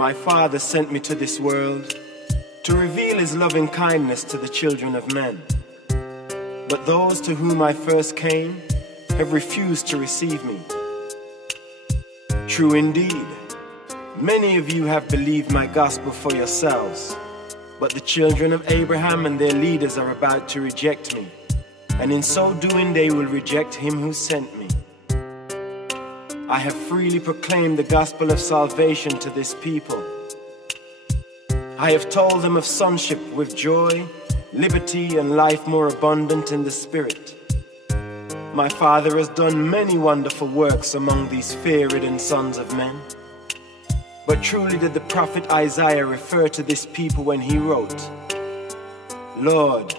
My Father sent me to this world to reveal his loving kindness to the children of men. But those to whom I first came have refused to receive me. True indeed, many of you have believed my gospel for yourselves, but the children of Abraham and their leaders are about to reject me, and in so doing they will reject him who sent me. I have freely proclaimed the gospel of salvation to this people. I have told them of sonship with joy, liberty, and life more abundant in the Spirit. My Father has done many wonderful works among these fear-ridden sons of men. But truly did the prophet Isaiah refer to this people when he wrote, Lord,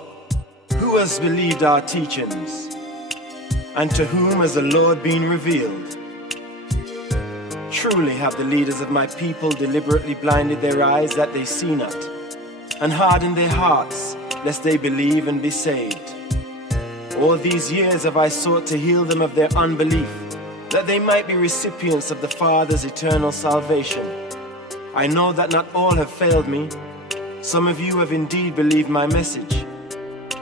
who has believed our teachings? And to whom has the Lord been revealed? Truly have the leaders of my people deliberately blinded their eyes that they see not, and hardened their hearts, lest they believe and be saved. All these years have I sought to heal them of their unbelief, that they might be recipients of the Father's eternal salvation. I know that not all have failed me. Some of you have indeed believed my message.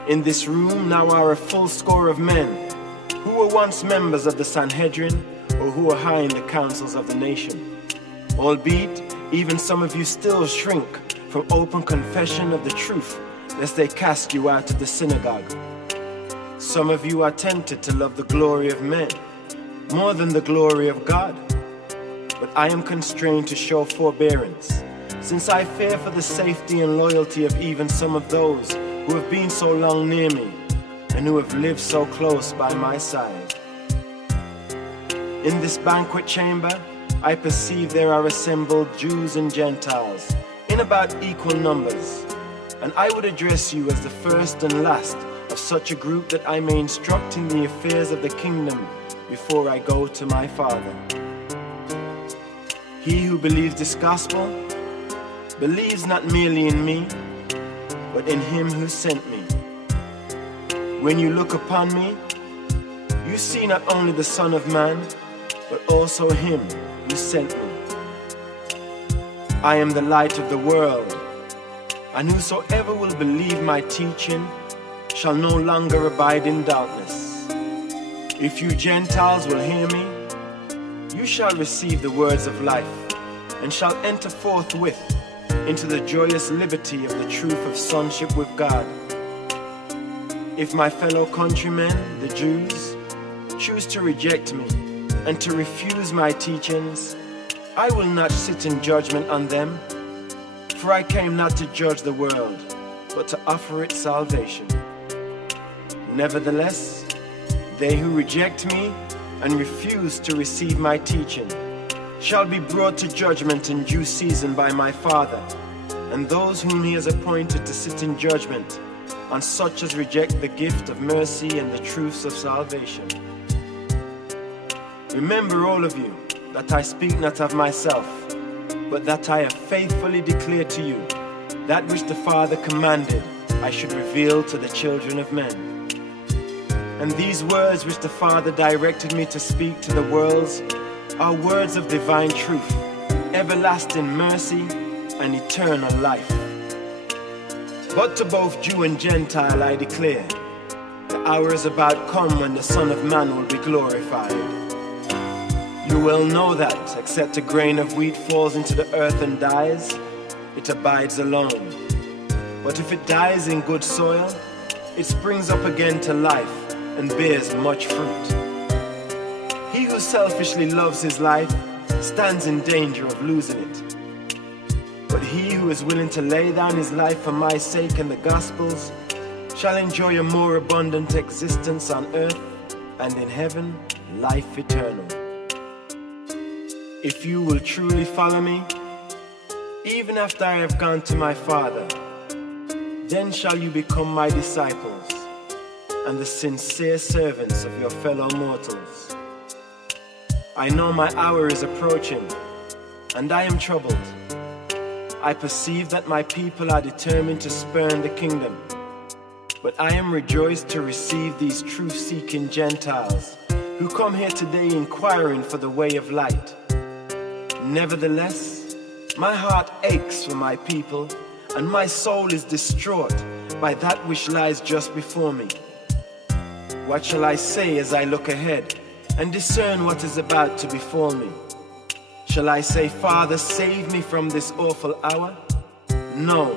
In this room now are a full score of men who were once members of the Sanhedrin, or who are high in the councils of the nation. Albeit, even some of you still shrink from open confession of the truth, lest they cast you out of the synagogue. Some of you are tempted to love the glory of men more than the glory of God. But I am constrained to show forbearance, since I fear for the safety and loyalty of even some of those who have been so long near me, and who have lived so close by my side. In this banquet chamber, I perceive there are assembled Jews and Gentiles in about equal numbers, and I would address you as the first and last of such a group, that I may instruct in the affairs of the kingdom before I go to my Father. He who believes this gospel believes not merely in me, but in him who sent me. When you look upon me, you see not only the Son of Man, but also him who sent me. I am the light of the world, and whosoever will believe my teaching shall no longer abide in darkness. If you Gentiles will hear me, you shall receive the words of life, and shall enter forthwith into the joyous liberty of the truth of sonship with God. If my fellow countrymen, the Jews, choose to reject me and to refuse my teachings, I will not sit in judgment on them, for I came not to judge the world, but to offer it salvation. Nevertheless, they who reject me and refuse to receive my teaching shall be brought to judgment in due season by my Father, and those whom he has appointed to sit in judgment on such as reject the gift of mercy and the truths of salvation. Remember, all of you, that I speak not of myself, but that I have faithfully declared to you that which the Father commanded I should reveal to the children of men. And these words which the Father directed me to speak to the worlds are words of divine truth, everlasting mercy, and eternal life. But to both Jew and Gentile I declare, the hour is about come when the Son of Man will be glorified. You well know that, except a grain of wheat falls into the earth and dies, it abides alone. But if it dies in good soil, it springs up again to life and bears much fruit. He who selfishly loves his life stands in danger of losing it. But he who is willing to lay down his life for my sake and the gospel's shall enjoy a more abundant existence on earth, and in heaven life eternal. If you will truly follow me, even after I have gone to my Father, then shall you become my disciples and the sincere servants of your fellow mortals. I know my hour is approaching, and I am troubled. I perceive that my people are determined to spurn the kingdom, but I am rejoiced to receive these truth-seeking Gentiles who come here today inquiring for the way of light. Nevertheless, My heart aches for my people, and my soul is distraught by that which lies just before me. What shall I say as I look ahead and discern what is about to befall me? Shall I say, Father, save me from this awful hour? No,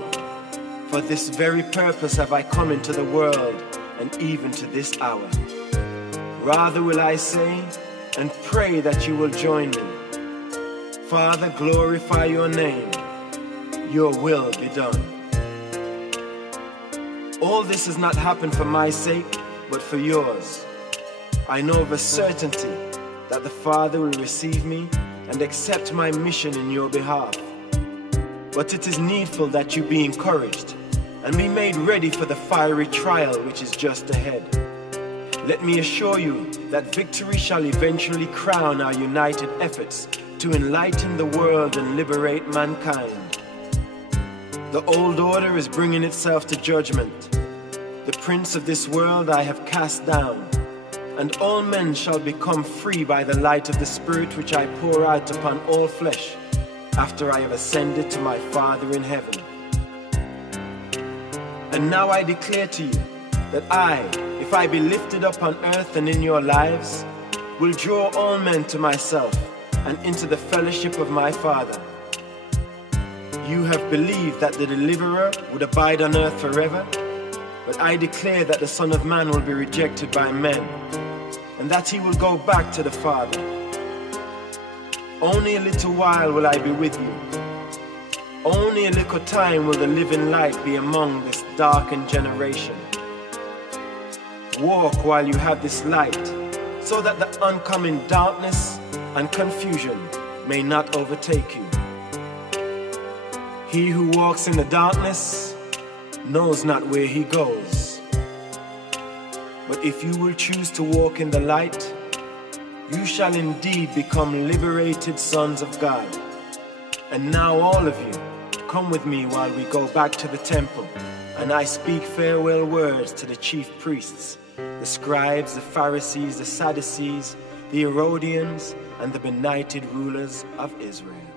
for this very purpose have I come into the world, and even to this hour. Rather will I say and pray that you will join me. Father, glorify your name. Your will be done. All this has not happened for my sake, but for yours. I know of a certainty that the Father will receive me and accept my mission in your behalf. But it is needful that you be encouraged and be made ready for the fiery trial which is just ahead. Let me assure you that victory shall eventually crown our united efforts to enlighten the world and liberate mankind. The old order is bringing itself to judgment. The prince of this world I have cast down, and all men shall become free by the light of the Spirit which I pour out upon all flesh, after I have ascended to my Father in heaven. And now I declare to you that I, if I be lifted up on earth and in your lives, will draw all men to myself and into the fellowship of my Father. You have believed that the Deliverer would abide on earth forever, but I declare that the Son of Man will be rejected by men, and that he will go back to the Father. Only a little while will I be with you. Only a little time will the living light be among this darkened generation. Walk while you have this light, so that the oncoming darkness and confusion may not overtake you. He who walks in the darkness knows not where he goes. But if you will choose to walk in the light, you shall indeed become liberated sons of God. And now all of you, come with me while we go back to the temple, and I speak farewell words to the chief priests, the scribes, the Pharisees, the Sadducees, the Herodians, and the benighted rulers of Israel.